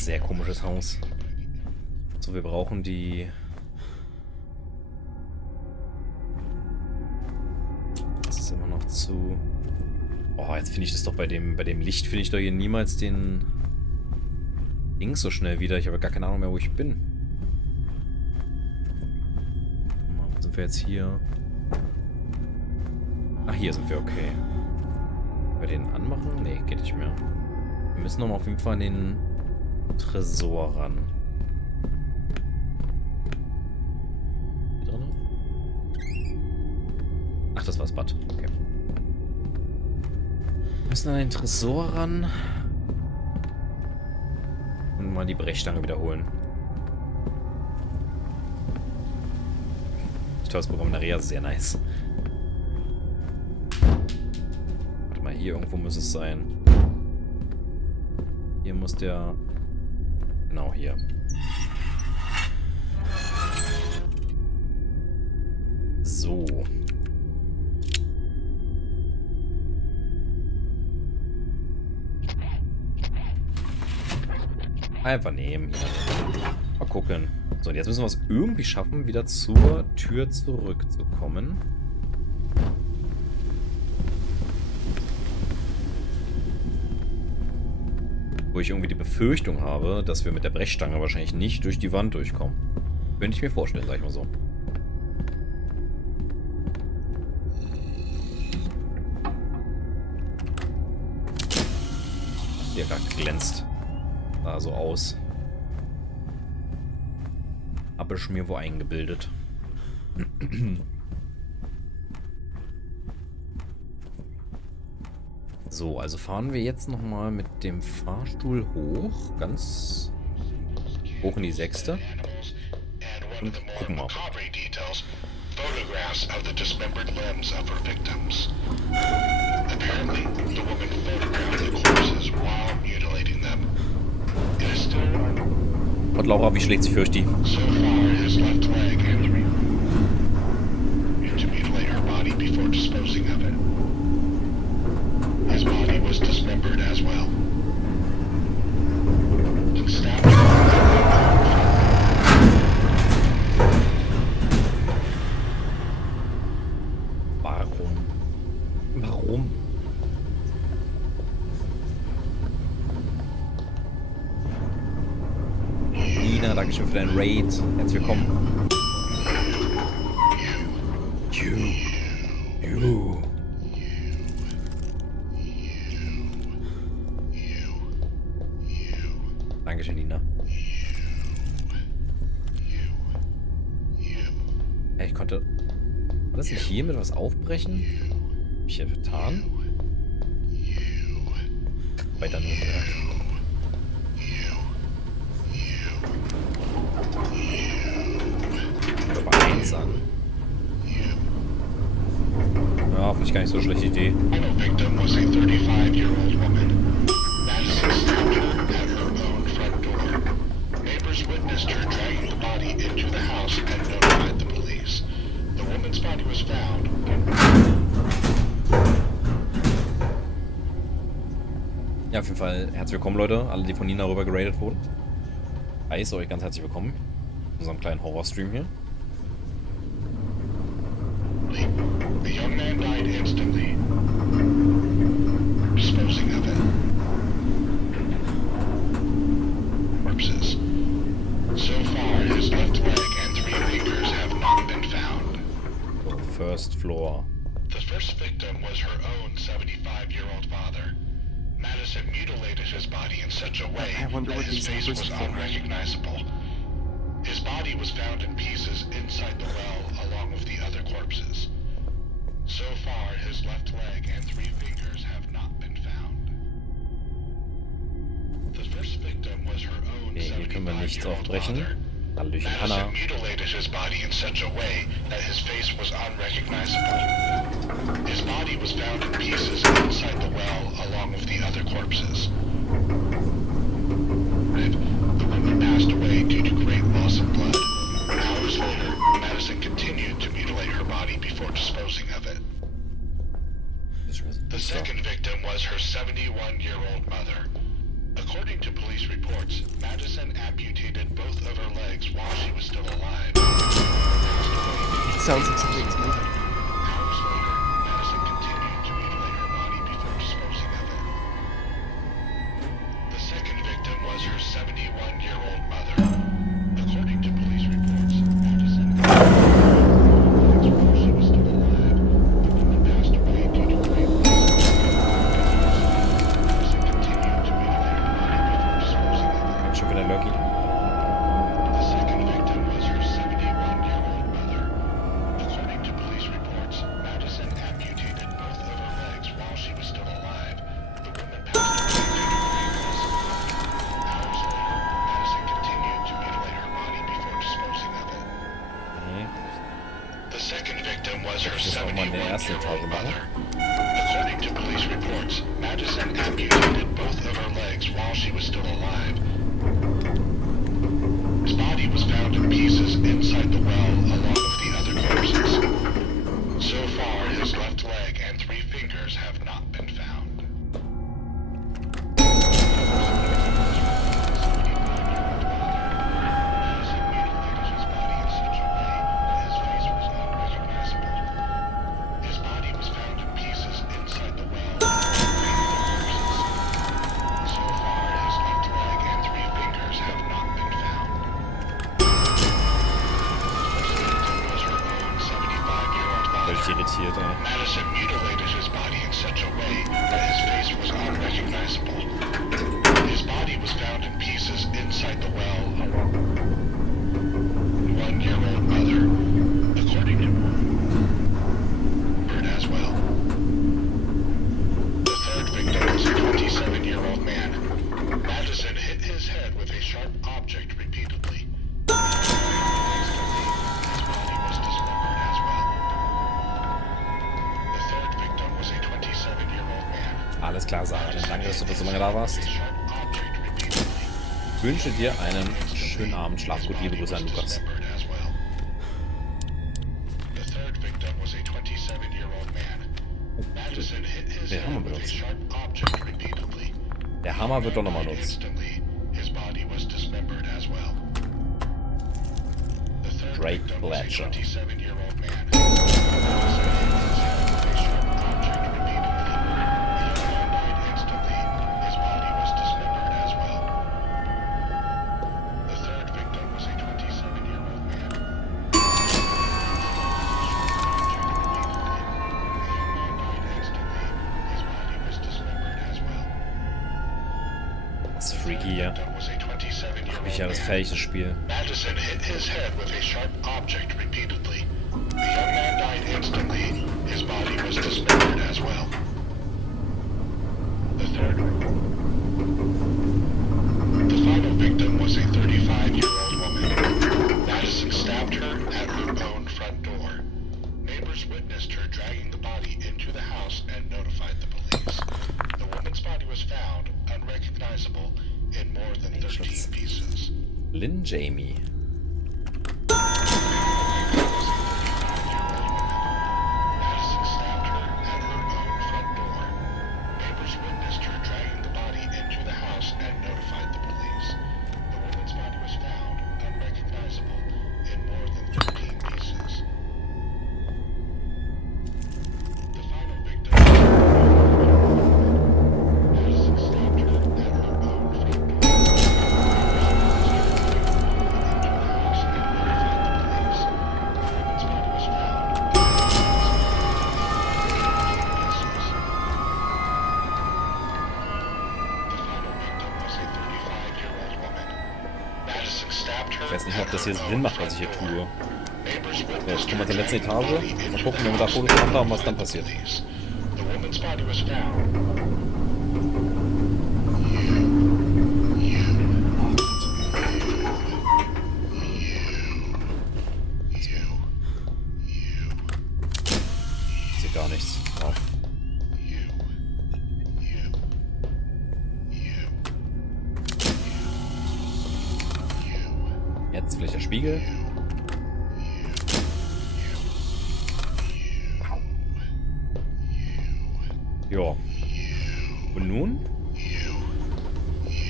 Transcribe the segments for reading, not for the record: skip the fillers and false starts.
Sehr komisches Haus. So, wir brauchen die... Das ist immer noch zu... Oh, jetzt finde ich das doch bei dem Licht finde ich doch hier niemals den Ding so schnell wieder. Ich habe gar keine Ahnung mehr, wo ich bin. Wo sind wir jetzt hier? Ach, hier sind wir, okay. Können wir den anmachen? Nee, geht nicht mehr. Wir müssen nochmal auf jeden Fall an den Tresor ran. Hier drin? Ach, das war das Bad. Okay. Wir müssen an den Tresor ran. Und mal die Brechstange wiederholen. Ich glaube, das Programm in der Reha ist sehr nice. Warte mal, hier irgendwo muss es sein. Hier muss der... Genau, hier. So. Einfach nehmen. Mal gucken. So, und jetzt müssen wir es irgendwie schaffen, wieder zur Tür zurückzukommen. Wo ich irgendwie die Befürchtung habe, dass wir mit der Brechstange wahrscheinlich nicht durch die Wand durchkommen. Könnte ich mir vorstellen, sag ich mal so. Der gerade glänzt. Sah so aus. Hab ich mir wo eingebildet. So, also fahren wir jetzt nochmal mit dem Fahrstuhl hoch. Ganz hoch in die 6. Und gucken mal. Photographs of the dismembered limbs of her victims. Apparently, the woman photographed the corpses while mutilating them. It is still... Und Laura, wie schlägt sich für euch die? So far, his left leg and to mutilate her body before disposing of it. His body was dismembered as well. Warum? Nina, dankeschön für deinen Raid. Herzlich willkommen. You. Dankeschön, Nina. Ja, ich konnte... War das nicht hier mit was aufbrechen? Hab ich hier vertan? Weiter nur. Aber 1 an. Ja, finde ich gar nicht so eine schlechte Idee. Ja, auf jeden Fall herzlich willkommen, Leute. Alle, die von Nina rüber geradet wurden. Heißt euch ganz herzlich willkommen. In unserem kleinen Horrorstream hier. The young man died instantly. Disposing of it. Corpses. So far, his left leg and 3 fingers have not been found. First floor. The first victim was her own 75-year-old father. MADiSON mutilated his body in such a way that his face was unrecognizable. His body was found in pieces inside the well along with the other corpses. So far, his left leg and 3 fingers have not been found. The first victim was her own 75-year-old father. MADiSON mutilated his body in such a way that his face was unrecognizable. His body was found in pieces inside the well along with the other corpses. The woman passed away due to great loss of blood. Hours later, MADiSON continued to mutilate her body before disposing of it. The second victim was her 71-year-old mother. According to police reports, MADiSON MADiSON amputated both of her legs while she was still alive. It sounds like something is moving. Hours later, MADiSON continued to mutilate her body before disposing of it. The second victim was her 71-year-old mother. According to police reports, MADiSON while she was still alive. The woman passed away due to great MADiSON continued to mutilate her body before disposing of it. Schon wieder Lucky. The second victim was her 71-year-old mother. According to police reports, MADiSON amputated both of her legs while she was still alive. The woman passed away due to great hours later, MADiSON continued to mutilate her body before disposing of it. The second victim was her 71-year-old mother. According to police reports, MADiSON amputated both of her legs while she was still alive. His body was found in pieces inside the well along with the other corpses. So far, his left leg and 3 fingers have not been found. His body was found in pieces inside the well along with the other corpses. So far, his left leg and 3 fingers have not been found. Völlig irritiert, ey. MADiSON mutilated his body in such a way that his face was unrecognizable. His body was found in pieces inside the well. 1-year-old mother, according to her as well. The third victim was a 27-year-old man. MADiSON hit his head with a sharp object repeatedly. His body was dismembered as well. The third victim was a 27-year-old man. Alles klar, Sarah. Dann danke, dass du so lange da warst. Ich wünsche dir einen schönen Abend. Schlaf gut. Liebe Grüße an Lukas. Den Hammer benutzen. Der Hammer wird doch nochmal nutzt. Drake Blatcher. Das ist freaky hier. Hab ich ja das fertig, das Spiel. MADiSON hit his head with a sharp object repeatedly. The young man died instantly. His body was dismembered as well. The final victim was a 35-year-old woman. MADiSON stabbed her at her own front door. Neighbors witnessed her dragging the body into the house and notified the police. The woman's body was found unrecognizable in more than 13 pieces. Lynn Jamie. MADiSON stabbed her at her own front door. Neighbors witnessed her dragging the body into the house and notified the police. The woman's body was found unrecognizable in more than 13 pieces. The final victim. MADiSON stabbed her at her own front door. Ich weiß nicht, ob das hier Sinn macht, was ich hier tue. Ja, ich komme mal zur letzten Etage. Mal gucken, wenn wir da Fotos gemacht haben, was dann passiert. Ich sehe gar nichts. Wow. Jetzt vielleicht der Spiegel. Ja. Und nun?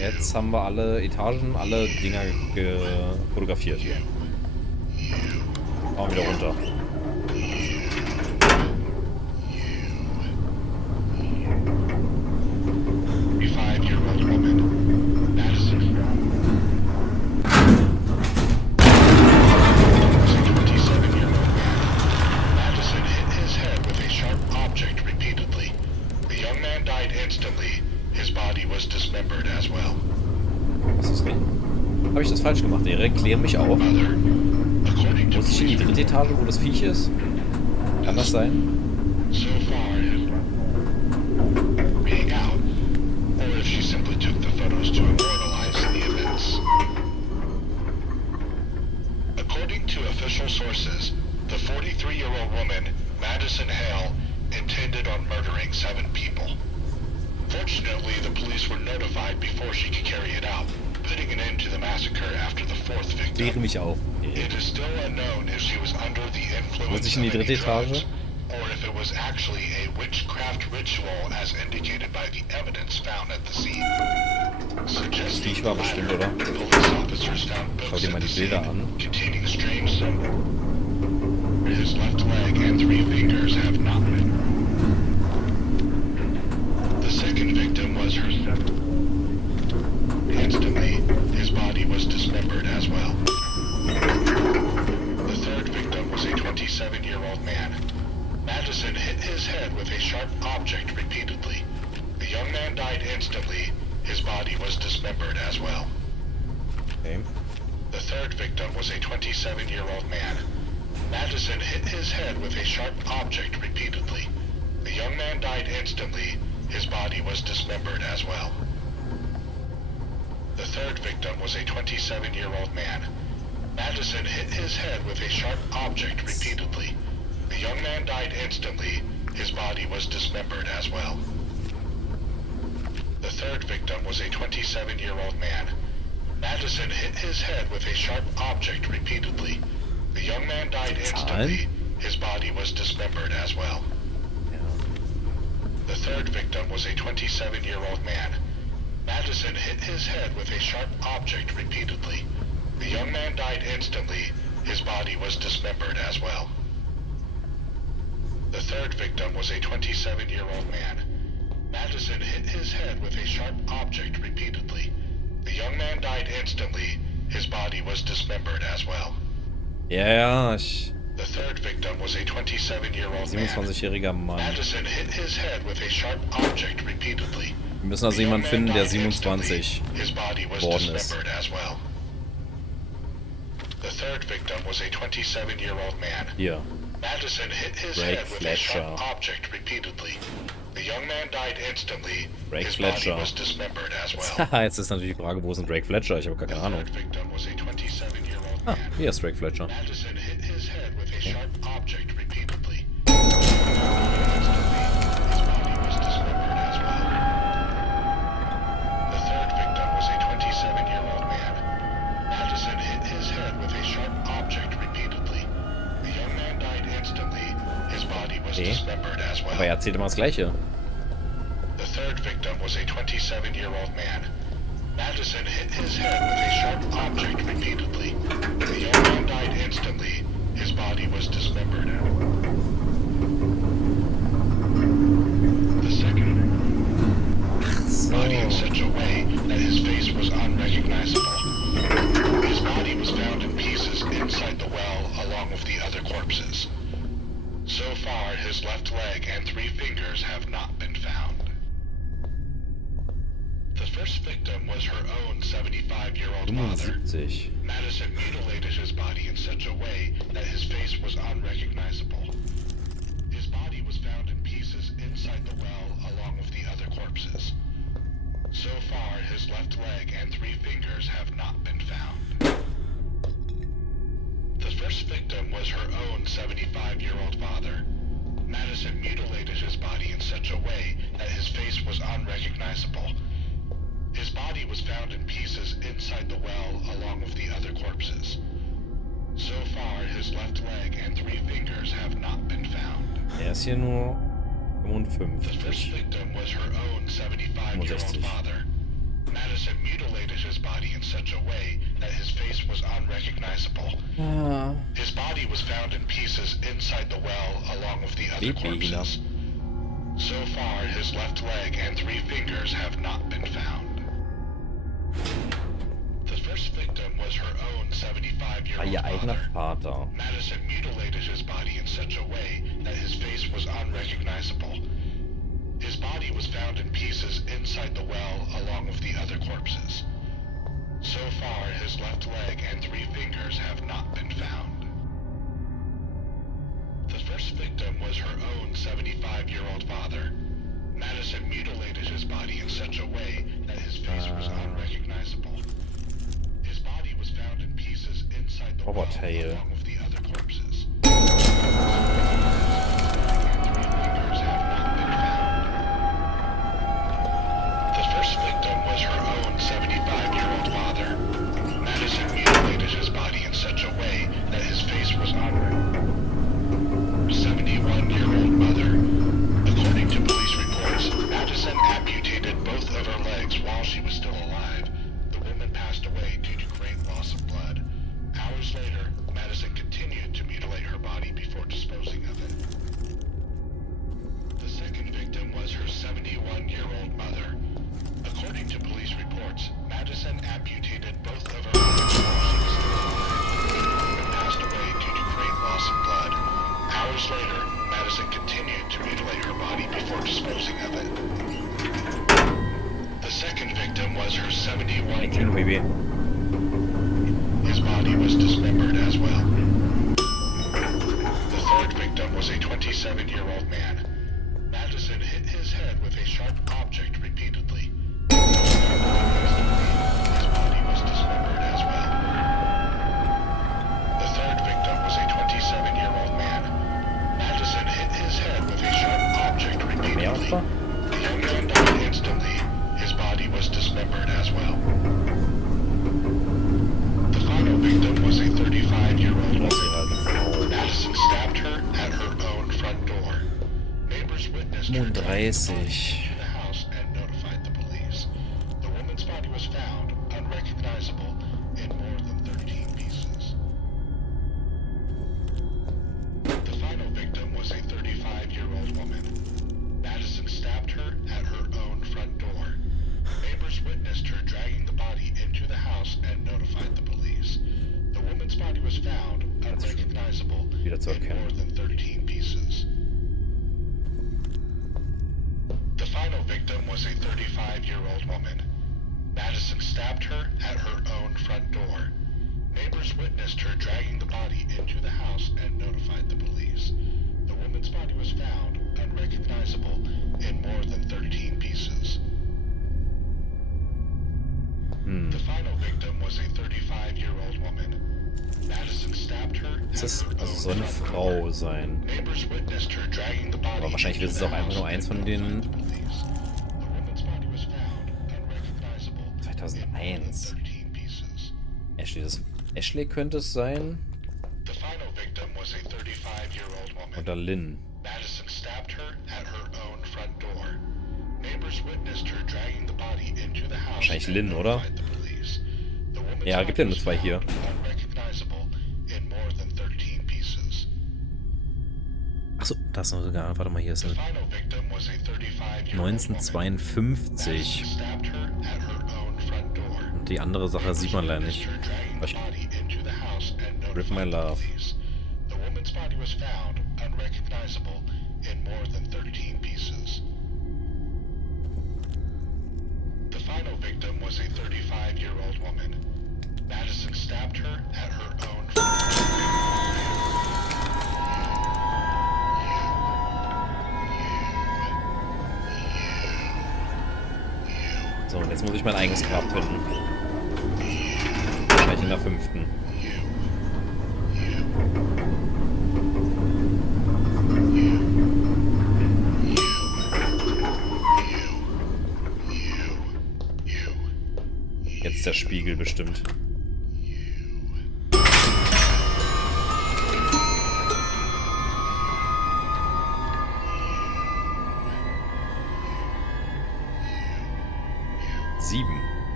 Jetzt haben wir alle Etagen, alle Dinger fotografiert. Auch wieder runter. Was ist das? Habe ich das falsch gemacht? Klär mich auf. Muss ich in die dritte Etage, wo das Viech ist? Kann das sein? According to official sources, the 43-year-old woman, MADiSON intended on murdering 7 people. Fortunately, the police were notified before she could carry it out, putting an end to the massacre after the 4th victim. Klär mich auf. It is still unknown if she was under the influence Muss ich in die of any dritte drugs, Etage? or if it was actually a witchcraft ritual as indicated by the evidence found at the scene. Suggesting Viech war the bestimmt, latter, oder? police officers found Schau books dir at mal the die Bilder scene an. containing strange symbols. His left leg and 3 fingers have not been. The second victim was herself. Instantly, his body was dismembered as well. The third victim was a 27-year-old man. MADiSON hit his head with a sharp object repeatedly. The young man died instantly. His body was dismembered as well. Okay. The third victim was a 27-year-old man. MADiSON hit his head with a sharp object repeatedly. The young man died instantly. His body was dismembered as well. The third victim was a 27-year-old man. MADiSON hit his head with a sharp object repeatedly. The young man died instantly. His body was dismembered as well. The third victim was a 27-year-old man. MADiSON hit his head with a sharp object repeatedly. The young man died instantly. His body was dismembered as well. The third victim was a 27-year-old man. MADiSON hit his head with a sharp object repeatedly. The young man died instantly. His body was dismembered as well. The third victim was a 27-year-old man. MADiSON hit his head with a sharp object repeatedly. The young man died instantly. His body was dismembered as well. Ja, The third victim was a 27-year-old man. 27-jähriger Mann. MADiSON hit his head with a sharp object repeatedly. Wir müssen also jemanden finden, der 27 His body was geworden ist. dismembered as well. The third victim was a 27-year-old man. Hier. MADiSON hit his Drake head with a sharp object repeatedly. The young man died instantly. Drake His Fletcher. body was dismembered as well. Haha, jetzt ist natürlich die Frage, wo ist denn Drake Fletcher? Ich habe gar keine Ahnung. The third victim was a 27-year-old Ah, man. hier ist Drake Fletcher. MADiSON hit his head with a sharp object repeatedly. Okay. Aber er erzählt immer das Gleiche. The third victim was a 27-year-old man. MADiSON hit his head with a sharp object repeatedly. The young man died instantly. His body was dismembered. The second body in such a way that his face was unrecognizable. His body was found in pieces inside the well along with the other corpses. So far, his left leg and 3 fingers have not been found. The first victim was her own 75-year-old father. 75. MADiSON mutilated his body in such a way that his face was unrecognizable. His body was found in pieces inside the well along with the other corpses. So far, his left leg and 3 fingers have not been found. The first victim was her own 75-year-old father. MADiSON mutilated his body in such a way that his face was unrecognizable. His body was found in pieces inside the well along with the other corpses. So far, his left leg and 3 fingers have not been found. Ist hier nur The first 55. victim was her own 75-year-old 65. father. MADiSON mutilated his body in such a way that his face was unrecognizable. His body was found in pieces inside the well along with the other corpses. So far, his left leg and 3 fingers have not been found. The first victim was her own 75-year-old father. MADiSON mutilated his body in such a way that his face was unrecognizable. His body was found in pieces inside the well along with the other corpses. So far, his left leg and 3 fingers have not been found. The first victim was her own 75-year-old father. MADiSON mutilated his body in such a way that his face was unrecognizable. His body was found in pieces inside the well along with the other corpses. The first victim was her own 75-year-old father. MADiSON mutilated his body in such a way that his face was unrecognizable. 71-year-old mother. According to police reports, MADiSON amputated both of her legs while she was still alive. The woman passed away due to great loss of blood. Hours later, MADiSON continued to mutilate her body before disposing of it. The second victim was her 71-year-old mother. According to police reports, MADiSON amputated both of her legs while she was still alive. The woman passed away due to great loss of blood. Hours later, MADiSON continued to mutilate her body before disposing of it. The second victim was her 71-year-old baby. His body was dismembered as well. The third victim was a 27-year-old man. MADiSON hit his head with a sharp object repeatedly. His body was dismembered as well. The third victim was a 27-year-old man. MADiSON hit his head with a sharp object repeatedly. The young man died instantly. His body was dismembered as well. The final victim was a 35-year-old woman. MADiSON stabbed her at her own front door. Neighbors witnessed her dying to the house and notified the police. The woman's body was found unrecognizable in more than 13 pieces. The final victim was a 35-year-old woman. MADiSON stabbed her at her own front door. Neighbors witnessed her dragging the body into the house and notified the police. The woman's body was found unrecognizable in more than 13 pieces. The final victim was a 35-year-old woman. MADiSON stabbed her at her own front door. Neighbors witnessed her dragging the body into the house and notified the police. The woman's body was found unrecognizable in more than 13 pieces. The final victim was a 35-year-old woman. MADiSON stabbed her at her own front door. Neighbors witnessed her dragging the body Aber wahrscheinlich wird es auch einfach nur eins von den 2001. Ashley könnte es sein. Oder Lynn. MADiSON stabbed her at her own front door. Neighbors witnessed her dragging the body into the house. Wahrscheinlich Lynn, oder? Ja, gibt ja nur 2 hier. Achso, da ist noch sogar. Warte mal, hier ist eine 1952. Und die andere Sache sieht man leider nicht. Rip My Love. The woman's body was found unrecognizable in more than 13 pieces. The final victim was a 35-year-old woman. MADiSON stabbed her at her own front So, und jetzt muss ich mein eigenes Grab finden. Wahrscheinlich in der 5. Jetzt der Spiegel bestimmt. Sieben.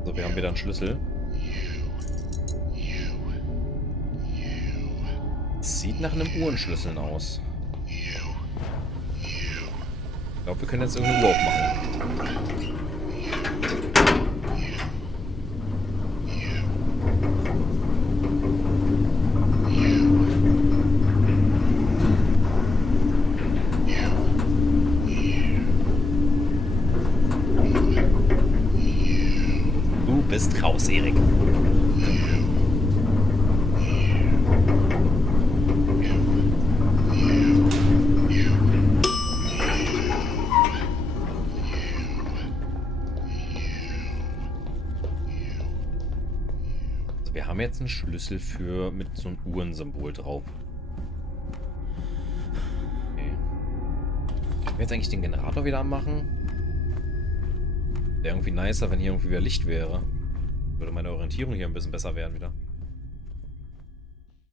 So, wir haben wieder einen Schlüssel. Sieht nach einem Uhrenschlüssel aus. Ich glaube, wir können jetzt irgendeine Uhr aufmachen. Du bist raus, Erik. Wir haben jetzt einen Schlüssel für mit so einem Uhrensymbol drauf. Okay. Ich will jetzt eigentlich den Generator wieder anmachen. Wäre irgendwie nicer, wenn hier irgendwie wieder Licht wäre. Würde meine Orientierung hier ein bisschen besser werden wieder.